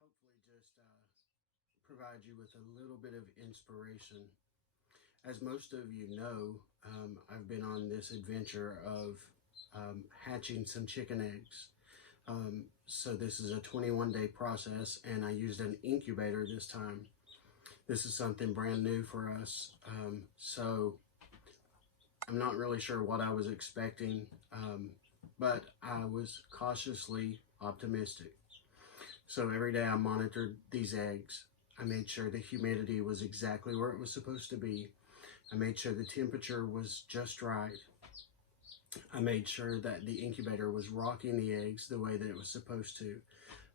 hopefully just provide you with a little bit of inspiration. As most of you know, I've been on this adventure of hatching some chicken eggs. So this is a 21-day process, and I used an incubator this time. This is something brand new for us. So I'm not really sure what I was expecting, but I was cautiously optimistic. So every day I monitored these eggs. I made sure the humidity was exactly where it was supposed to be. I made sure the temperature was just right. I made sure that the incubator was rocking the eggs the way that it was supposed to.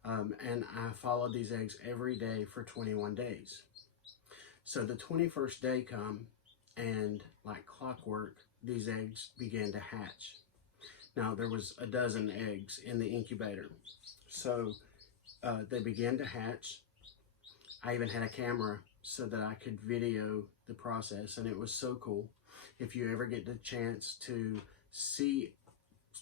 And I followed these eggs every day for 21 days. So the 21st day come, and like clockwork, these eggs began to hatch. Now there was a dozen eggs in the incubator. So they began to hatch. I even had a camera so that I could video the process, and it was so cool. If you ever get the chance to see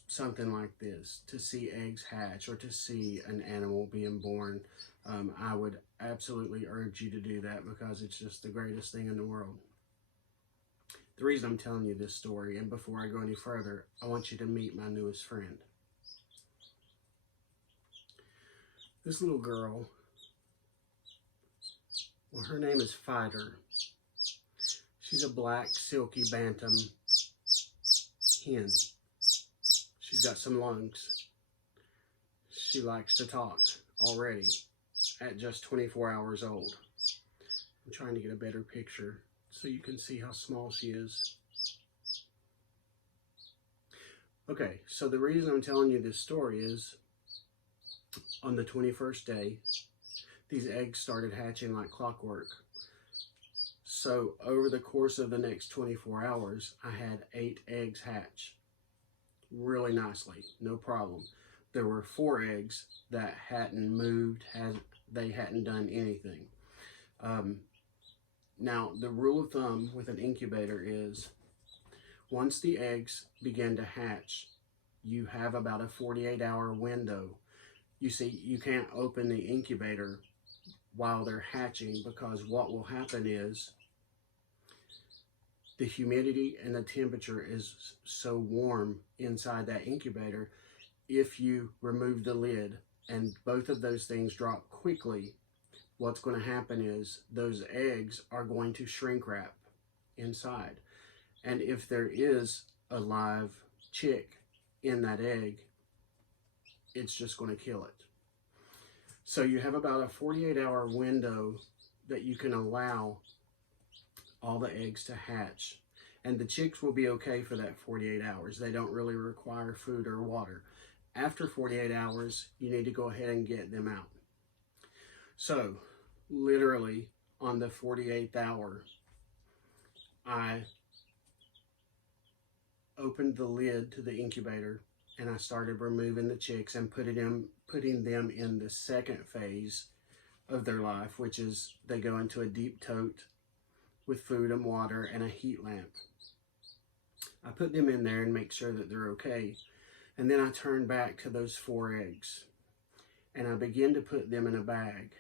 something like this, to see eggs hatch or to see an animal being born, I would absolutely urge you to do that, because it's just the greatest thing in the world. The reason I'm telling you this story, and before I go any further, I want you to meet my newest friend. This little girl, well, her name is Fighter. She's a black, silky bantam hen. She's got some lungs. She likes to talk already at just 24 hours old. I'm trying to get a better picture so you can see how small she is. Okay, so the reason I'm telling you this story is on the 21st day, these eggs started hatching like clockwork. So over the course of the next 24 hours, I had 8 eggs hatch really nicely, no problem. There were 4 eggs that hadn't moved, they hadn't done anything. Now, the rule of thumb with an incubator is once the eggs begin to hatch, you have about a 48-hour window. You see, you can't open the incubator while they're hatching, because what will happen is the humidity and the temperature is so warm inside that incubator. If you remove the lid and both of those things drop quickly, what's going to happen is those eggs are going to shrink wrap inside. And if there is a live chick in that egg, it's just going to kill it. So you have about a 48-hour window that you can allow all the eggs to hatch. And the chicks will be okay for that 48 hours. They don't really require food or water. After 48 hours, you need to go ahead and get them out. So literally on the 48th hour, I opened the lid to the incubator, and I started removing the chicks and putting them in the second phase of their life, which is they go into a deep tote with food and water and a heat lamp. I put them in there and make sure that they're okay. And then I turn back to those 4 eggs, and I begin to put them in a bag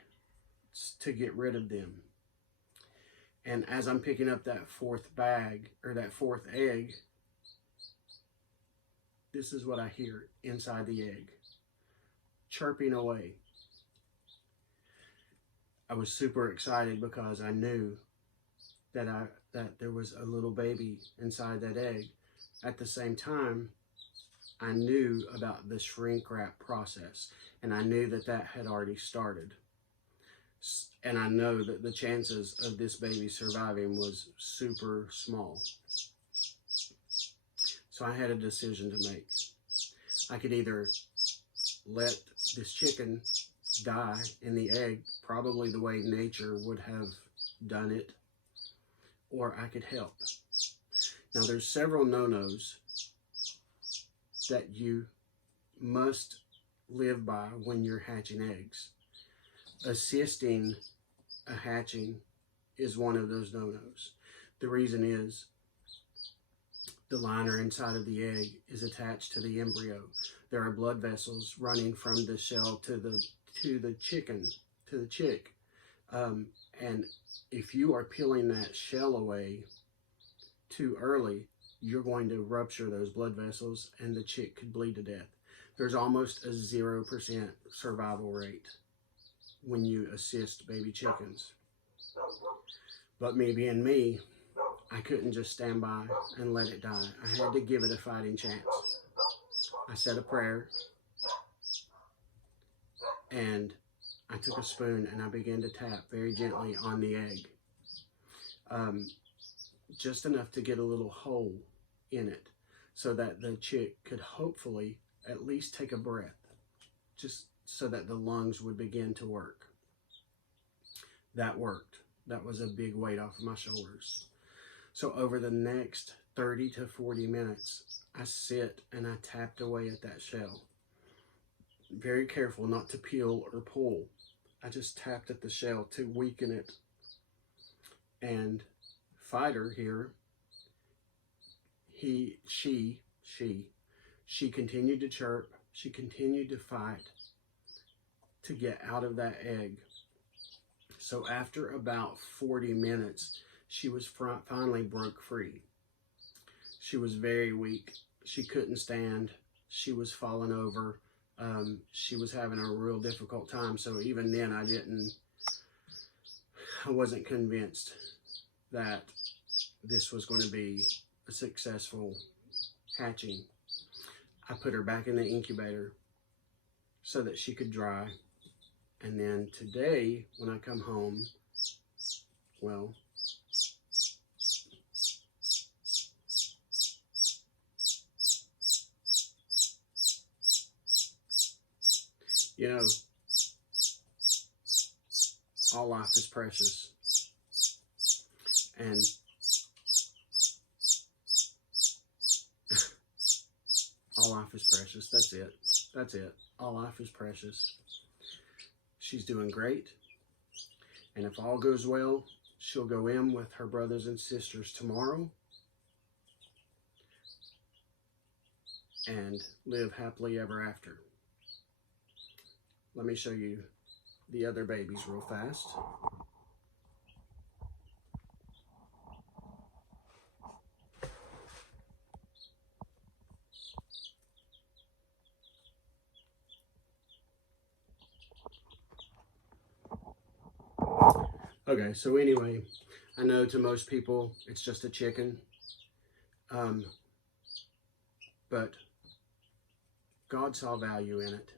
to get rid of them. And as I'm picking up that 4th bag, or that 4th egg, this is what I hear inside the egg, chirping away. I was super excited because I knew that there was a little baby inside that egg. At the same time, I knew about the shrink wrap process, and I knew that that had already started. And I know that the chances of this baby surviving was super small. So I had a decision to make. I could either let this chicken die in the egg, probably the way nature would have done it, or I could help. Now there's several no-nos that you must live by when you're hatching eggs. Assisting a hatching is one of those no-nos. The reason is the liner inside of the egg is attached to the embryo. There are blood vessels running from the shell to the chicken to the chick. And if you are peeling that shell away too early, you're going to rupture those blood vessels and the chick could bleed to death. There's almost a 0% survival rate when you assist baby chickens. But me being me, I couldn't just stand by and let it die. I had to give it a fighting chance. I said a prayer, and I took a spoon and I began to tap very gently on the egg. Just enough to get a little hole in it so that the chick could hopefully at least take a breath, just so that the lungs would begin to work. That worked. That was a big weight off of my shoulders. So over the next 30 to 40 minutes, I sit and I tapped away at that shell. Very careful not to peel or pull. I just tapped at the shell to weaken it. And Fighter here, she continued to chirp. She continued to fight to get out of that egg. So after about 40 minutes, she was finally broke free. She was very weak. She couldn't stand. She was falling over. She was having a real difficult time. So even then, I wasn't convinced that this was going to be a successful hatching. I put her back in the incubator so that she could dry. And then today, when I come home, well, you know, all life is precious. And all life is precious. That's it. That's it. All life is precious. She's doing great. And if all goes well, she'll go in with her brothers and sisters tomorrow and live happily ever after. Let me show you the other babies real fast. Okay, so anyway, I know to most people it's just a chicken, but God saw value in it.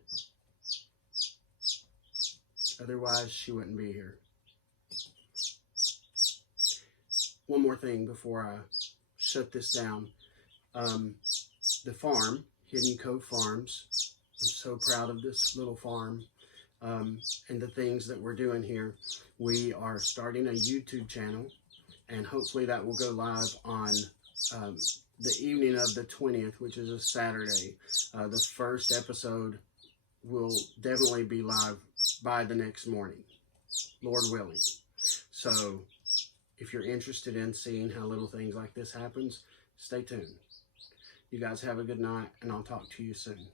Otherwise, she wouldn't be here. One more thing before I shut this down. The farm, Hidden Cove Farms, I'm so proud of this little farm and the things that we're doing here. We are starting a YouTube channel, and hopefully that will go live on the evening of the 20th, which is a Saturday. The first episode will definitely be live by the next morning, Lord willing. So if you're interested in seeing how little things like this happens, stay tuned. You guys have a good night, and I'll talk to you soon.